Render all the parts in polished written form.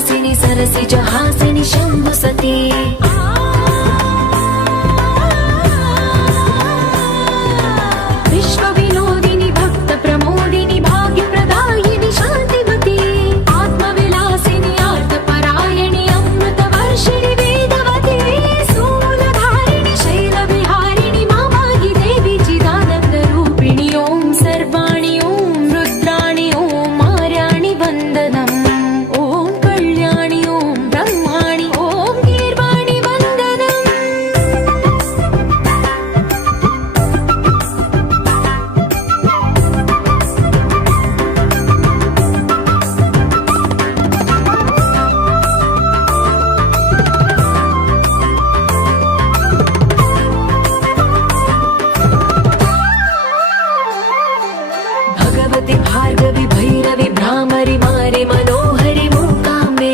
वासिनि सरसिजहासिनि शम्भुसती विश्वविनोदिनि भक्तप्रमोदिनि भाग्यप्रदायिनि शान्तिमती आत्मविलासिनि आर्तपरायणि अमृतवर्षिणि वेदवती स्थूलधारिणि शैलविहारिणि मामाहि देवी चिदानन्दरूपिणि ॐ सर्वाणि ॐ रुद्राणि ॐ मार्याणि वन्दनम् ॐ कल्याणि ॐ ब्रह्माणि ॐ गीर्वाणि वन्दनम् भगवति भार्गवि भैरवि भ्रामरि मारि मनोहरि मूकाम्बे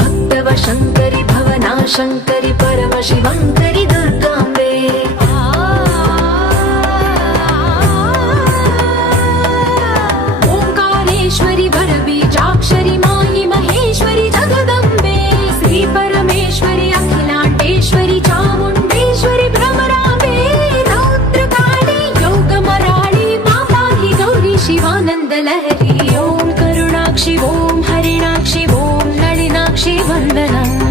भक्तव शङ्करि भवनाशङ्करि परमशिवङ्करि दुर्गाम्बे ओङ्कारेश्वरि वरबीजाक्षरि मायि महेश्वरि जगदम्बे श्रीपरमेश्वरि अखिलाण्डेश्वरि चामुण्डेश्वरि भ्रमराम्बे रौद्रकाली योगमराळि मापाहि गौरी शिवानन्दलहरी ॐ करुणाक्षि ॐ हरिणाक्षि ॐ नलिनाक्षि वन्दनम्